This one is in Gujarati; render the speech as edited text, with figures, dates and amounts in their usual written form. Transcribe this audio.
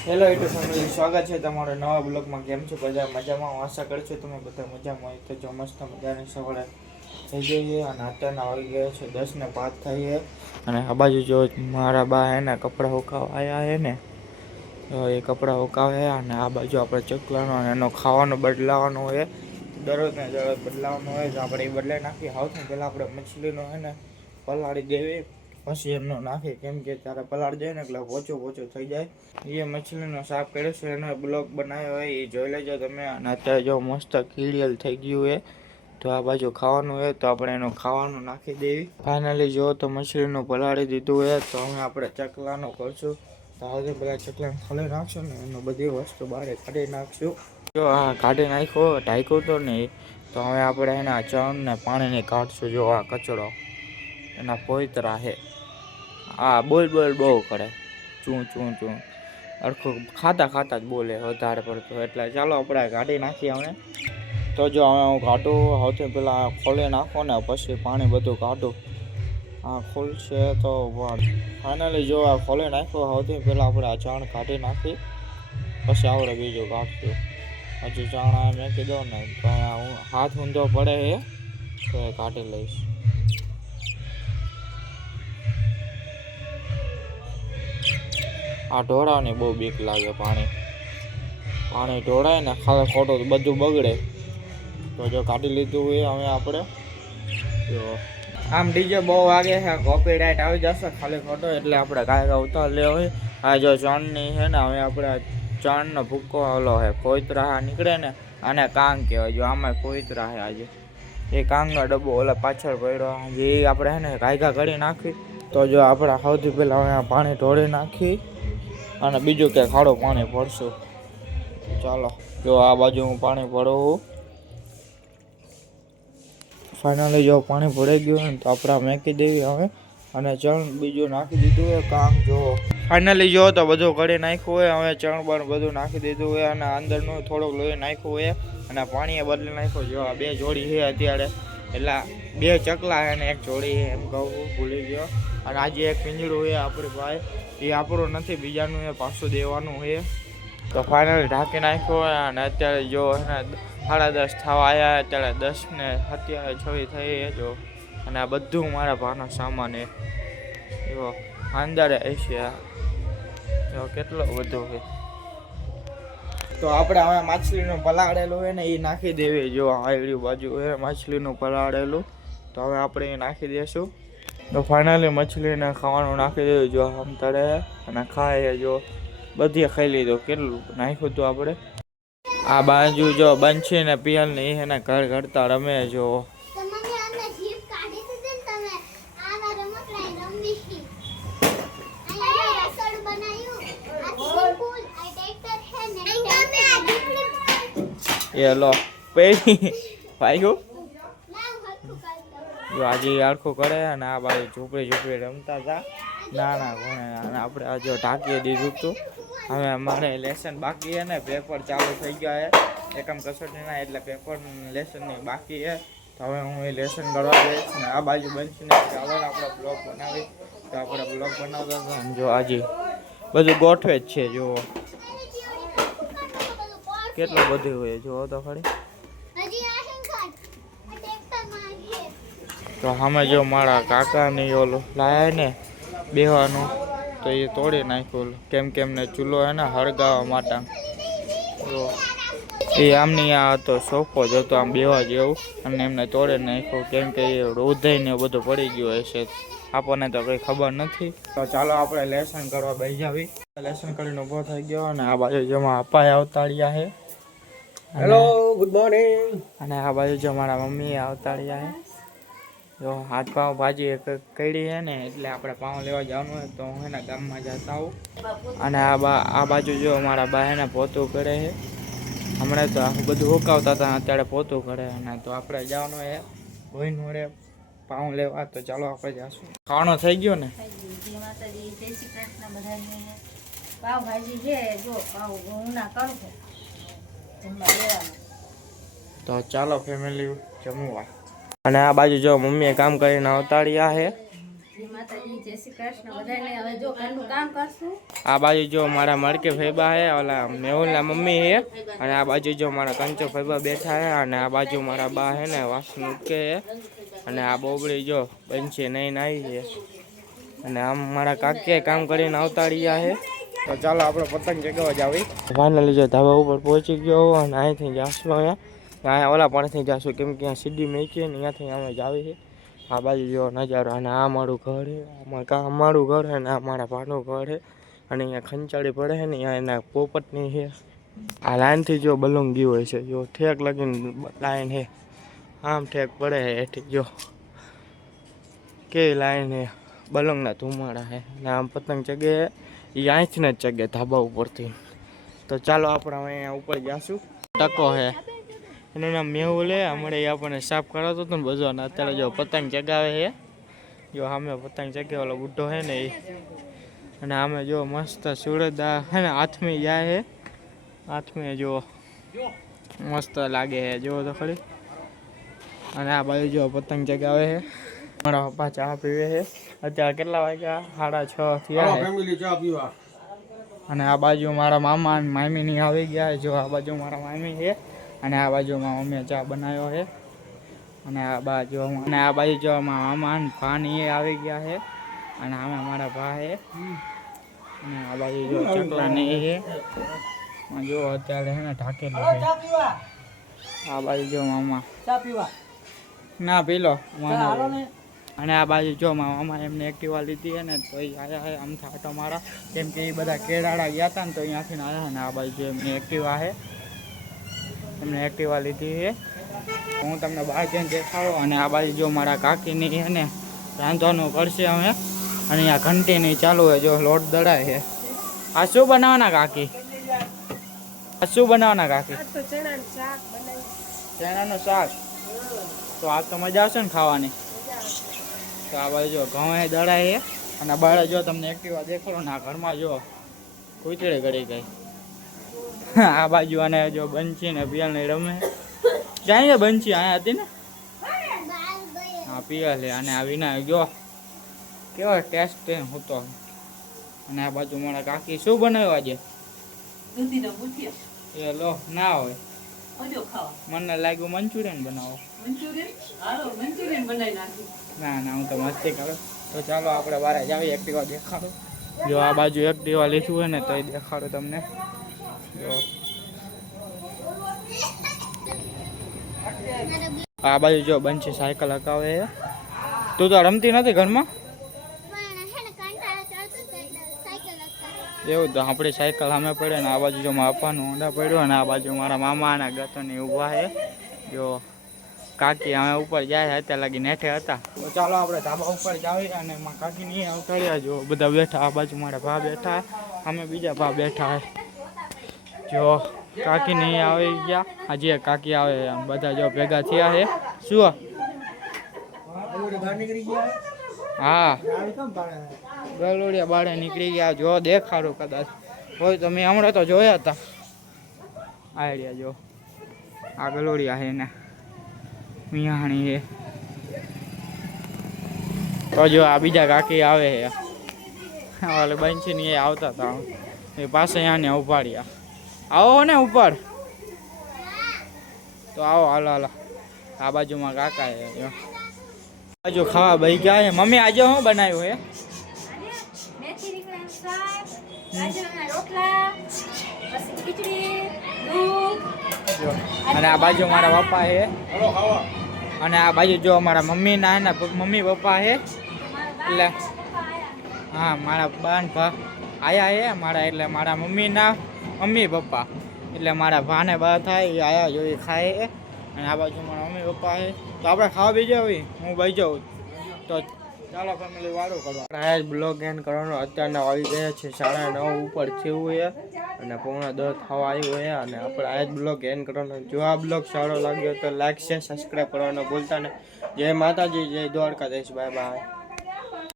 હેલો યુટ્યુબ ફેમિલી, સ્વાગત છે તમારો નવા બ્લોગમાં. કેમ છો બધા? મજામાં? હું આશા કરું છું તમે બધા મજામાં હોય. તો જો મસ્ત મજાની સવારે થઈ જઈએ અને અત્યારના વાગી ગયા છે 10:05 થઈએ. અને આ બાજુ જો મારા બા એને કપડાં સુકાવા આવ્યા છે ને, તો એ કપડાં સુકાવે. અને આ બાજુ આપણે ચકલાનો અને એનો ખાવાનો બદલાવાનો હોય, દરરોજને દરરોજ બદલાવાનો હોય. તો આપણે એ બદલાઈ નાખીએ. સૌથી પહેલાં આપણે મછલીનો છે ને પલાળી દેવી, પછી એમનો નાખી. કેમ કે ત્યારે પલાળી જાય ને એટલે ઓછો થઈ જાય. એ મછલીનો શાક કર્યો છે, એનો બ્લોગ બનાવ્યો હોય એ જોઈ લેજો તમે. અને અત્યારે જો મસ્ત ક્લિયર થઈ ગયું હોય, તો આ બાજુ ખાવાનું હોય તો આપણે એનું ખાવાનું નાખી દેવી. ફાઇનલી જો તો મછલીનું પલાળી દીધું હોય, તો હવે આપણે ચકલાનું કરશું. તો હવે બધા ચકલાને ખોલી નાખશું ને એનું બધી વસ્તુ બહાર કાઢી નાખશું. જો આ કાઢી નાખ્યો, ઢાંક્યું તો નહીં, તો હવે આપણે એના ચણ ને પાણીને કાઢશું. જો આ કચરો એના પોઈતરા છે, આ બોલ બહુ કરે, ચું અડખું ખાતા જ બોલે વધારે પડતું. એટલે ચાલો આપણે કાઢી નાખીએ હવે. તો જો હવે હું કાઢું, સૌથી પહેલાં ખોલી નાખો ને પછી પાણી બધું કાઢું. આ ખોલશે તો ફાઇનલી જો આ ખોલી નાખ્યો. સૌથી પહેલાં આપણે આ ચણ કાઢી નાખી, પછી આપણે બીજું કાઢશું. હજી ચણ મેં કીધું ને તો હું હાથ ઊંધો પડે એ તો એ કાઢી લઈશ. આ ઢોળાની બહુ બીક લાગે. પાણી ઢોળાય ને ખાલી ખોટું બધું બગડે. તો જો કાઢી લીધું હોય હવે આપણે. જો આમ ડીજે બહુ વાગે છે, કોપીરાઇટ આવી જશે ખાલી ખોટો, એટલે આપણે કાંઈ ઉતાર લેવો હોય. આ જો ચણની છે ને, હવે આપણે ચણનો ભૂક્કો ઓલો છે કોઈતરા નીકળે ને, આને કાંગ કહેવાય. જો આમાં કોઈતરા છે આજે, એ કાંગનો ડબ્બો ઓલા પાછળ પડ્યો, જે આપણે છે ને કાયગા કરી નાખી. તો જો આપણે સૌથી પહેલાં હવે પાણી ઢોળી નાખી અને બીજું કે ખાડું પાણી ભરશું. ચાલો જો આ બાજુ હું પાણી ભરું. ફાઇનલી જો પાણી ભરાઈ ગયું હોય ને તો આપણે મેકી દેવી હવે. અને ચણ બીજું નાખી દીધું હોય કામ. જો ફાઇનલી જો તો બધું કરી નાખ્યું હોય. હવે ચણ બણ બધું નાખી દીધું હોય અને અંદરનું થોડુંક લોહી નાખ્યું હોય અને પાણીએ બદલી નાખ્યું. જો આ 2 જોડી છે અત્યારે, એટલે 2 ચકલા છે ને 1 જોડી છે એમ કહું, ભૂલી ગયો. અને આજે એક પિંજરું છે આપણી ભાઈ, એ આપણું નથી, બીજાનું એ પાછું દેવાનું છે. તો ફાઇનલી ઢાંકી નાખ્યો હોય. અને અત્યારે જો એને 10:30 થવા આવ્યા, અત્યારે 10:27 થઈ જો. અને આ બધું મારા ભાનો સામાન એ જો અંદર છે, જો કેટલો બધો છે. તો આપણે હવે માછલીનું પલાળેલું હોય ને એ નાખી દેવી. જો આયડી બાજુ છે માછલીનું પલાળેલું, તો હવે આપણે એ નાખી દઈશું. તો ફાઇનલી મછલીને ખાવાનું નાખી દેવું. જો આમ તળે અને ખાય. જો બધી ખાઈ લીધું. કેટલું નાખ્યું હતું આપણે. આ બાજુ જો બંછી ને પિયલ ને એને ઘર ઘરતા રમે. જો એ લો પેલી ભાઈ જો આજે આખું કરે. અને આ બાજુ ઝૂંપડી રમતા હતા નાના ઘણે. અને આપણે આ જો ઢાંકી દીધું હતું. હવે અમારે લેસન બાકી છે ને, પેપર ચાલુ થઈ ગયા છે એકમ કસોટીના, એટલે પેપર લેસનની બાકી છે. તો હવે હું એ લેસન કરવા જઈશ ને આ બાજુ બનશીને ચાલો આપણે બ્લોગ બનાવી. તો આપણે બ્લોગ બનાવતા હતા. જો આજે બધું ગોઠવે જ છે. જુઓ કેટલું બધું હોય, જુઓ તો ખરી. તો અમે જો મારા કાકાની ઓલું લાયા ને બેવાનું, તો એ તોડી નાખ્યું. કેમ કે એમને ચૂલો હે ને હળગાવવા માટે. તો એ આમની આ હતો સોફો જ હતો આમ બેવા જેવું, અને એમને તોડી નાખ્યું. કેમ કે એ ઉધાઈને બધું પડી ગયું હશે, આપણને તો કંઈ ખબર નથી. તો ચાલો આપણે લેસન કરવા બેસી જાવી. લેસન કરીને ઊભો થઈ ગયો. અને આ બાજુ જેમાં અપાય અવતાડ્યા છે. Hello good morning. અને આ બાજુ જો મારા મમ્મી અવતાડ્યા છે. જો હાથ પાઉં ભાજી એક કરી છે ને, એટલે આપણે પાઉં લેવા જવાનું હોય તો હું એના ગામમાં જતા આવું. અને આ બાજુ જો મારા બા એને પોતું કરે છે. હમણાં તો બધું હુકાવતા હતા, અત્યારે પોતું કરે. અને તો આપણે જવાનું હોય ભોઈનું વડે પાઉં લેવા. તો ચાલો આપણે જઈશું. ખાવાનો થઈ ગયો ને? તો ચાલો ફેમિલી જમવા. અને આ બાજુ જો મમ્મીએ કામ કરીને અવતાડ્યા છે. માતાજી જય શ્રી કૃષ્ણ બધાને. હવે જો ઘરનું કામ કરશું. આ બાજુ જો મારા મરકે ફેબા હે, ઓલા મેહુલના મમ્મી હે, અને આ બાજુ જો મારા કંચો ફેબા બેઠા હે, અને આ બાજુ મારા બા હે ને વાસણ ઉટકે હે, અને આ બોબડી જો બંચે નહીં આવી છે, અને આમ મારા કાકીએ કામ કરીને આવતા રહ્યા છે. તો ચાલો આપણે પતંગ ચગાવવા જાવી. ફાઇનલી જો ધાબા ઉપર પહોંચી ગયો, અને અહીંથી જાશું અહીંયા ઓલા પાણીથી જાશું, કેમ કે અહીંયા સીડી મેકી ને અહીંયાથી અમે જાવી છે. આ બાજુ જો નજારો, અને આ મારું ઘર છે, અમારું ઘર છે, અને આ મારા ભાનું ઘર છે, અને અહીંયા ખંચાળી પડે છે ને અહીંયા એના પોપટની છે. આ લાઈનથી જો બલૂન ગયું હોય છે, જો ઠેક લગીને લાઈન છે, આમ ઠેક પડે છે એથી જો કેવી લાઈન છે, બલૂનના ધુમાડા છે, ને આમ પતંગ ચગે એ અહીંથી ને જ ચગે ધાબા ઉપરથી. તો ચાલો આપણે અહીંયા ઉપર જાશું. ટકો છે એનું નામ મેહુલ હે, હમણાં એ આપણને સાફ કરાવતો હતો ને બધો, ને અત્યારે જો પતંગ ચગાવે છે. જો સામે પતંગ ચગે ઓલો બુઢો છે ને એ, અને આમે જો મસ્ત સુરત હે ને હાથમી જાય છે, હાથમી જો મસ્ત લાગે છે, જો તો ખરી. અને આ બાજુ જો પતંગ ચગાવે છે. મારા પપ્પા ચા પીવે છે. અત્યારે કેટલા વાગ્યા? 6:30 થયા છે. અને આ બાજુ મારા મામા અને મામી ની આવી ગયા. જો આ બાજુ મારા મામી છે, અને આ બાજુ મારા મમ્મીએ ચા બનાવ્યો છે, અને આ બાજુ જો મારા મામા અને ભાની આવી ગયા છે, અને આમે મારા ભા છે, અને આ બાજુ જો ચકલા નહીં છે, જો અત્યારે છે ને ઢાકેલું છે. આ બાજુ જો મામા ચા પીવા ના પી લો. અને આ બાજુ જો મામા એમને એક્ટિવા લીધી છે ને, તો એ આવ્યા છે આમ થાટો મારા, કેમ કે એ બધા કેરાડા ગયા હતા ને તો અહીંયાથી આવ્યા છે. ને આ બાજુ જો એમની એક્ટિવા છે, એમને એક્ટિવા લીધી છે. હું તમને બહાર જઈને દેખાડો. અને આ બાજુ જો મારા કાકીની છે ને રાંધવાનું કરશે અમે, અને અહીંયા ઘંટી નહીં ચાલુ હોય, જો લોટ દળાય છે. આ શું બનાવવાના કાકી? આ શું બનાવવાના કાકી? ચણાનું શાક. તો આ તો મજા આવશે ને ખાવાની. તો આ બાજુ જો ઘઉં દળાય છે, અને બાળા જો તમને એક્ટિવા દેખાડો ને, આ ઘરમાં જો કૂતરી ગળી ગઈ. આ બાજુ અને જો બંચી ને પિયલ ને રમે. ક્યાં છે બંચી? અહીંયા હતી ને. હા પિયલ. અને આ વિનાયક જો કેવો ટેસ્ટ હું તો. અને આ બાજુ મારા કાકી શું બનાવ્યું આજે? એ લો ના હોય, મને લાગ્યું મંચુરિયન બનાવો. ના ના, હું તો મસ્તી કરું. તો ચાલો આપણે બહાર જાવી, એક્ટિવા દેખાડો. જો આ બાજુ એક્ટિવા લીધું હોય ને તો એ દેખાડો તમને. જો આ બાજુ જો બંચી સાયકલ હકાવે છે. તું તો રમતી નથી ઘરમાં? એવું તો આપણી સાયકલ સામે પડે ને. આ બાજુ જો મારા પપ્પાનું ઊંડા પડ્યું, અને આ બાજુ મારા મામા અને ગતોની ઊભા છે. જો કાકી અમે ઉપર જાય અત્યારે લાગી નેઠે હતા. તો ચાલો આપણે ધાબા ઉપર જાવી, અને મારા કાકી નહીં આવતા. જો બધા બેઠા, આ બાજુ મારા ભા બેઠા, અમે બીજા ભા બેઠા. જો કાકી નહીં આવી ગયા, હજી કાકી આવે, બધા જો ભેગા થયા છે. શું? હા ગલોડિયા બાળે નીકળી ગયા. જો દેખાડું કદાચ હોય તો, મેં હમણાં તો જોયા હતા. આઈડિયા જો આ ગલોડિયા છે ને મિયાણી છે. તો જો આ બીજા કાકી આવે છે, ઓલે બંચી ની આવતા હતા, એ પાસે અહીંયા ઉભા રહ્યા. આવો ને ઉપર. તો આવો, હાલો હાલો. આ બાજુમાં કાકા છે. બાજુ ખાવા બહી ગયા છે. મમ્મી આજે શું બનાવ્યું છે? અને આ બાજુ મારા પપ્પા છે, અને આ બાજુ જો અમારા મમ્મી ના મમ્મી પપ્પા છે. એટલે હા મારા બાન ભા આયા છે મારા, એટલે મારા મમ્મી ના મમ્મી પપ્પા, એટલે મારા ભાને બા થાય એ આયા જો એ ખાય. અને આ બાજુ મારા મમ્મી પપ્પા છે. તો આપણે ખાવા બી જાવી, હું બઈ જાઉં. તો ચાલો ફેમિલી વાળું કરવા. આ જ બ્લોગ એન્ડ કરવાનો. અત્યારના આવી ગયા છે 9:30 ઉપર થયું છે, અને 9:45 થવા આવ્યું છે, અને આપણે આ જ બ્લોગ એન્ડ કરવાનો. જો આ બ્લોગ સારો લાગ્યો તો લાઈક શેર સબસ્ક્રાઈબ કરવાનો ભૂલતા નહીં. જય માતાજી, જય દ્વારકાધીશ, બાય બાય.